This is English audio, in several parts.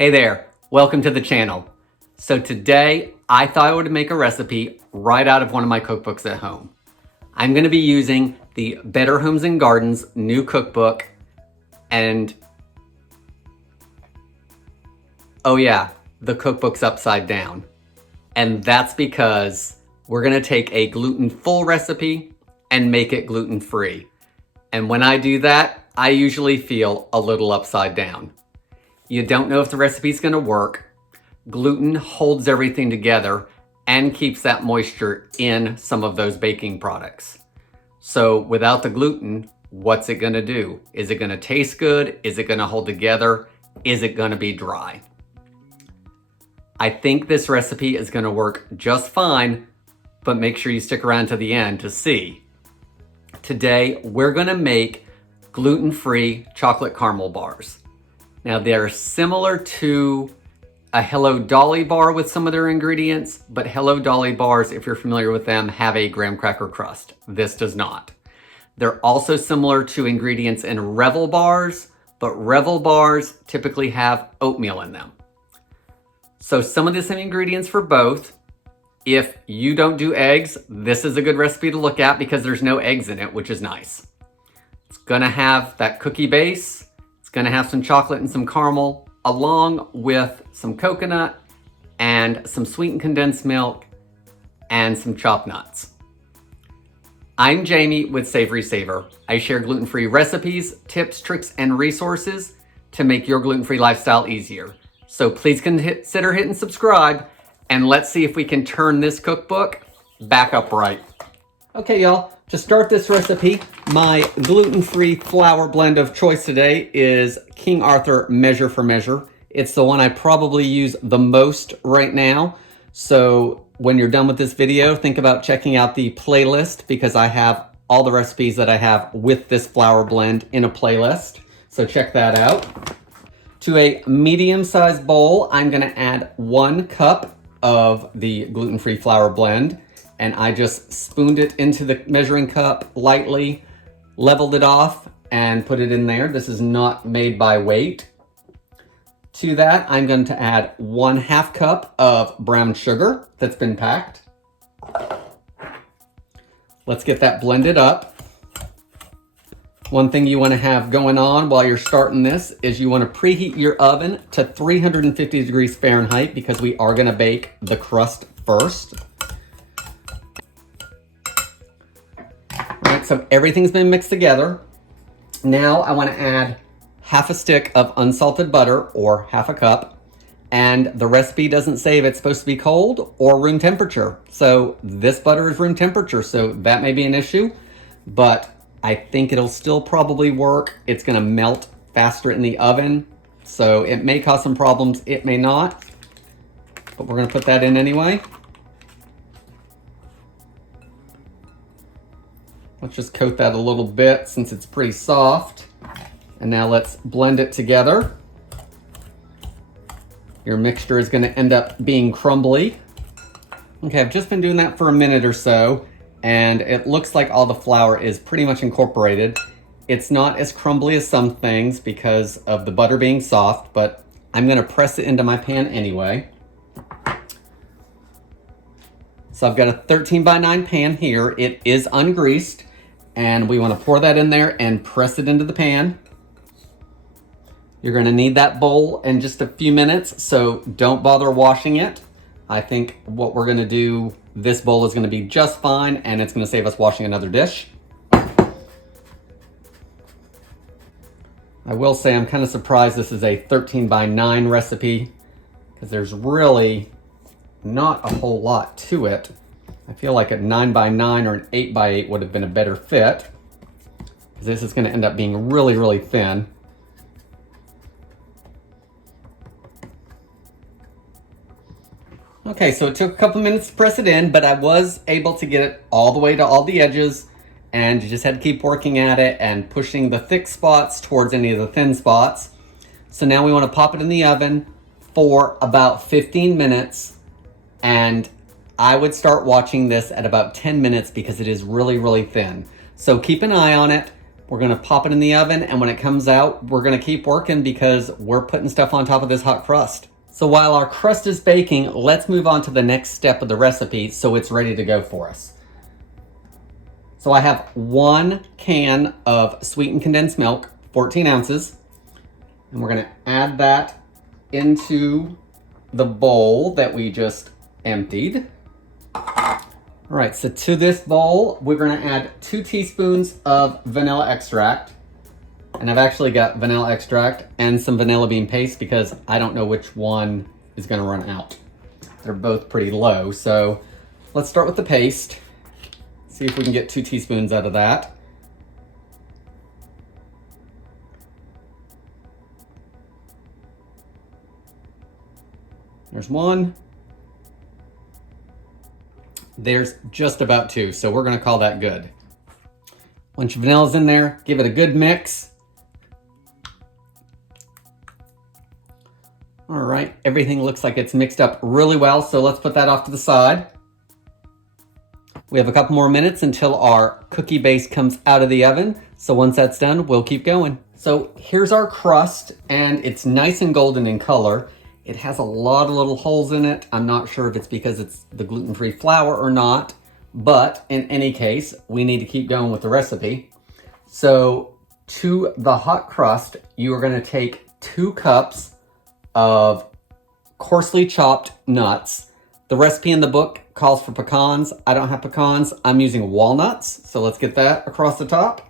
Hey there, welcome to the channel. So today, I thought I would make a recipe right out of one of my cookbooks at home. I'm gonna be using the Better Homes and Gardens new cookbook, and oh yeah, the cookbook's upside down. And that's because we're gonna take a gluten-full recipe and make it gluten-free. And when I do that, I usually feel a little upside down. You don't know if the recipe's gonna work. Gluten holds everything together and keeps that moisture in some of those baking products. So without the gluten, what's it gonna do? Is it gonna taste good? Is it gonna hold together? Is it gonna be dry? I think this recipe is gonna work just fine, but make sure you stick around to the end to see. Today, we're gonna make gluten-free chocolate caramel bars. Now they're similar to a Hello Dolly bar with some of their ingredients, but Hello Dolly bars, if you're familiar with them, have a graham cracker crust. This does not. They're also similar to ingredients in Revel bars, but Revel bars typically have oatmeal in them. So some of the same ingredients for both. If you don't do eggs, this is a good recipe to look at because there's no eggs in it, which is nice. It's gonna have that cookie base. It's gonna have some chocolate and some caramel, along with some coconut and some sweetened condensed milk and some chopped nuts. I'm Jamie with Savorysaver. I share gluten-free recipes, tips, tricks, and resources to make your gluten-free lifestyle easier. So please consider hitting subscribe, and let's see if we can turn this cookbook back upright. Okay, y'all, to start this recipe, my gluten-free flour blend of choice today is King Arthur Measure for Measure. It's the one I probably use the most right now. So when you're done with this video, think about checking out the playlist because I have all the recipes that I have with this flour blend in a playlist. So check that out. To a medium-sized bowl, I'm gonna add 1 cup of the gluten-free flour blend, and I just spooned it into the measuring cup lightly, leveled it off, and put it in there. This is not made by weight. To that, I'm going to add 1/2 cup of brown sugar that's been packed. Let's get that blended up. One thing you want to have going on while you're starting this is you want to preheat your oven to 350 degrees Fahrenheit because we are going to bake the crust first. All right, so everything's been mixed together. Now I want to add 1/2 stick of unsalted butter, or 1/2 cup. And the recipe doesn't say if it's supposed to be cold or room temperature. So this butter is room temperature, so that may be an issue, but I think it'll still probably work. It's gonna melt faster in the oven, so it may cause some problems, it may not, but we're gonna put that in anyway. Let's just coat that a little bit since it's pretty soft. And now let's blend it together. Your mixture is gonna end up being crumbly. Okay, I've just been doing that for a minute or so, and it looks like all the flour is pretty much incorporated. It's not as crumbly as some things because of the butter being soft, but I'm gonna press it into my pan anyway. So I've got a 13x9 pan here. It is ungreased, and we wanna pour that in there and press it into the pan. You're gonna need that bowl in just a few minutes, so don't bother washing it. I think what we're gonna do, this bowl is gonna be just fine, and it's gonna save us washing another dish. I will say I'm kind of surprised this is a 13x9 recipe, because there's really not a whole lot to it. I feel like a 9x9 or an 8x8 would have been a better fit, because this is gonna end up being really, really thin. Okay, so it took a couple minutes to press it in, but I was able to get it all the way to all the edges, and you just had to keep working at it and pushing the thick spots towards any of the thin spots. So now we want to pop it in the oven for about 15 minutes, and I would start watching this at about 10 minutes because it is really, really thin. So keep an eye on it, We're gonna pop it in the oven, and when it comes out, we're gonna keep working because we're putting stuff on top of this hot crust. So while our crust is baking, let's move on to the next step of the recipe so it's ready to go for us. So I have 1 can of sweetened condensed milk, 14 ounces, and we're gonna add that into the bowl that we just emptied. All right, so to this bowl, we're gonna add 2 teaspoons of vanilla extract. And I've actually got vanilla extract and some vanilla bean paste because I don't know which one is gonna run out. They're both pretty low, so let's start with the paste. See if we can get 2 teaspoons out of that. There's 1. There's just about 2, so we're gonna call that good. Once your vanilla's in there, give it a good mix. All right, everything looks like it's mixed up really well, so let's put that off to the side. We have a couple more minutes until our cookie base comes out of the oven. So once that's done, we'll keep going. So here's our crust, and it's nice and golden in color. It has a lot of little holes in it. I'm not sure if it's because it's the gluten-free flour or not, but in any case, we need to keep going with the recipe. So to the hot crust, you are gonna take 2 cups of coarsely chopped nuts. The recipe in the book calls for pecans. I don't have pecans. I'm using walnuts. So let's get that across the top.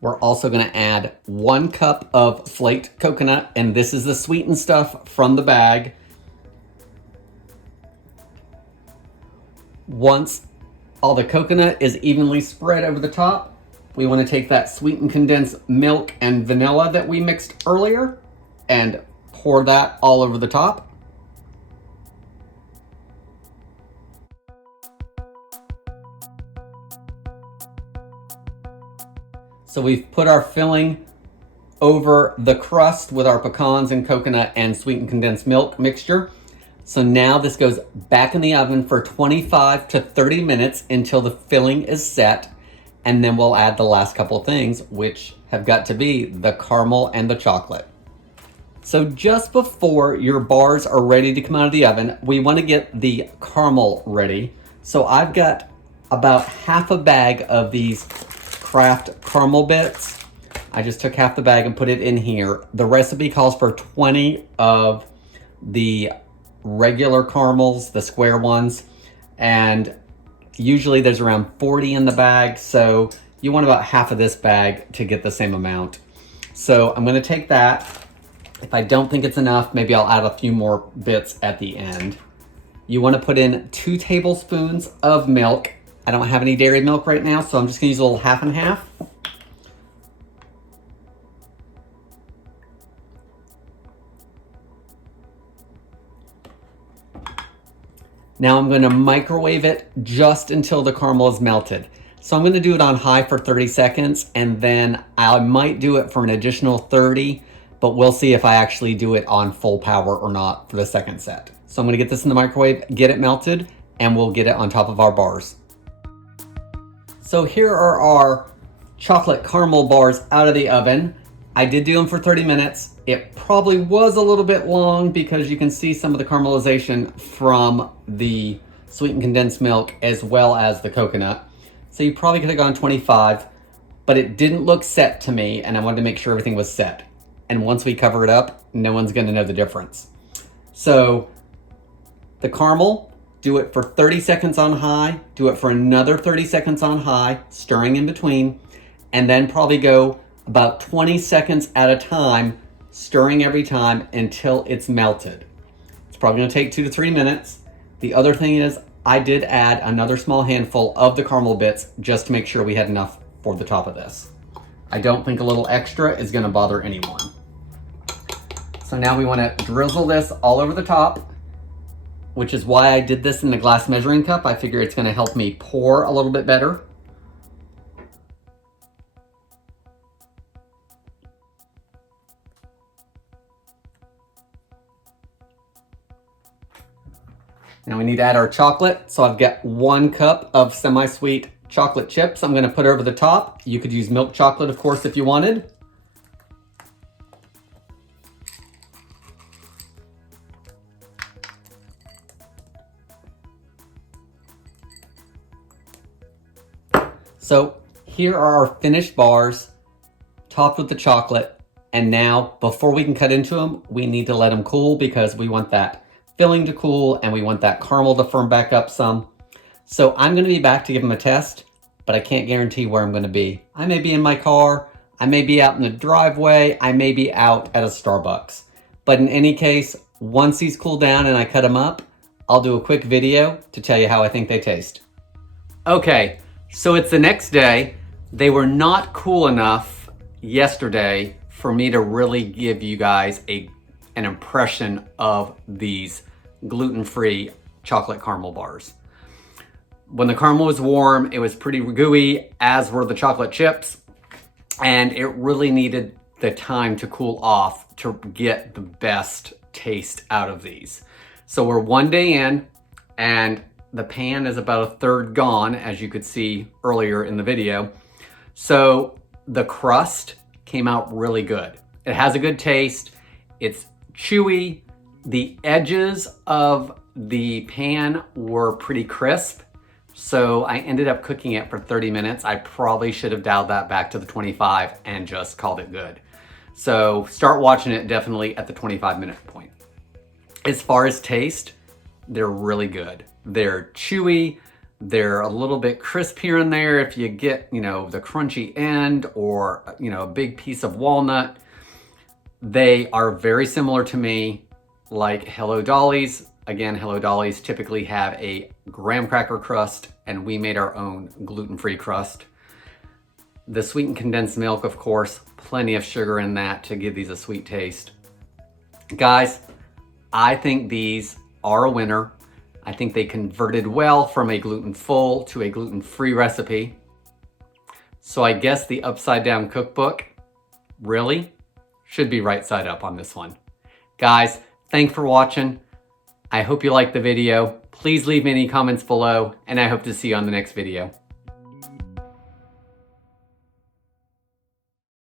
We're also gonna add 1 cup of flaked coconut, and this is the sweetened stuff from the bag. Once all the coconut is evenly spread over the top, we wanna take that sweetened condensed milk and vanilla that we mixed earlier and pour that all over the top. So we've put our filling over the crust with our pecans and coconut and sweetened condensed milk mixture. So now this goes back in the oven for 25 to 30 minutes until the filling is set. And then we'll add the last couple of things, which have got to be the caramel and the chocolate. So just before your bars are ready to come out of the oven, we want to get the caramel ready. So I've got about half a bag of these Kraft caramel bits. I just took half the bag and put it in here. The recipe calls for 20 of the regular caramels, the square ones, and usually there's around 40 in the bag, so you want about half of this bag to get the same amount. So I'm gonna take that. If I don't think it's enough, maybe I'll add a few more bits at the end. You wanna put in 2 tablespoons of milk. I don't have any dairy milk right now, so I'm just gonna use a little half and half. Now I'm gonna microwave it just until the caramel is melted. So I'm gonna do it on high for 30 seconds, and then I might do it for an additional 30, but we'll see if I actually do it on full power or not for the second set. So I'm gonna get this in the microwave, get it melted, and we'll get it on top of our bars. So here are our chocolate caramel bars out of the oven. I did do them for 30 minutes. It probably was a little bit long because you can see some of the caramelization from the sweetened condensed milk as well as the coconut. So you probably could have gone 25, but it didn't look set to me, and I wanted to make sure everything was set. And once we cover it up, no one's gonna know the difference. So the caramel, do it for 30 seconds on high, do it for another 30 seconds on high, stirring in between, and then probably go about 20 seconds at a time, stirring every time until it's melted. It's probably gonna take 2 to 3 minutes. The other thing is I did add another small handful of the caramel bits just to make sure we had enough for the top of this. I don't think a little extra is gonna bother anyone. So now we wanna drizzle this all over the top, which is why I did this in the glass measuring cup. I figure it's gonna help me pour a little bit better. Now we need to add our chocolate. So I've got 1 cup of semi-sweet chocolate chips I'm gonna put over the top. You could use milk chocolate, of course, if you wanted. So here are our finished bars, topped with the chocolate. And now, before we can cut into them, we need to let them cool because we want that filling to cool and we want that caramel to firm back up some. So I'm gonna be back to give them a test, but I can't guarantee where I'm gonna be. I may be in my car, I may be out in the driveway, I may be out at a Starbucks. But in any case, once these cool down and I cut them up, I'll do a quick video to tell you how I think they taste. Okay, so it's the next day. They were not cool enough yesterday for me to really give you guys an impression of these gluten-free chocolate caramel bars. When the caramel was warm, it was pretty gooey, as were the chocolate chips, and it really needed the time to cool off to get the best taste out of these. So we're 1 day in, and the pan is about 1/3 gone, as you could see earlier in the video. So the crust came out really good. It has a good taste. It's chewy. The edges of the pan were pretty crisp. So I ended up cooking it for 30 minutes. I probably should have dialed that back to the 25 and just called it good. So start watching it definitely at the 25-minute point. As far as taste, they're really good. They're chewy. They're a little bit crisp here and there if you get, the crunchy end or, a big piece of walnut. They are very similar to me, like Hello Dolly's. Again, Hello Dolly's typically have a graham cracker crust, and we made our own gluten-free crust. The sweetened condensed milk, of course, plenty of sugar in that to give these a sweet taste. Guys, I think these are a winner. I think they converted well from a gluten-full to a gluten-free recipe. So I guess the upside down cookbook really should be right side up on this one. Guys, thanks for watching. I hope you liked the video. Please leave any comments below, and I hope to see you on the next video.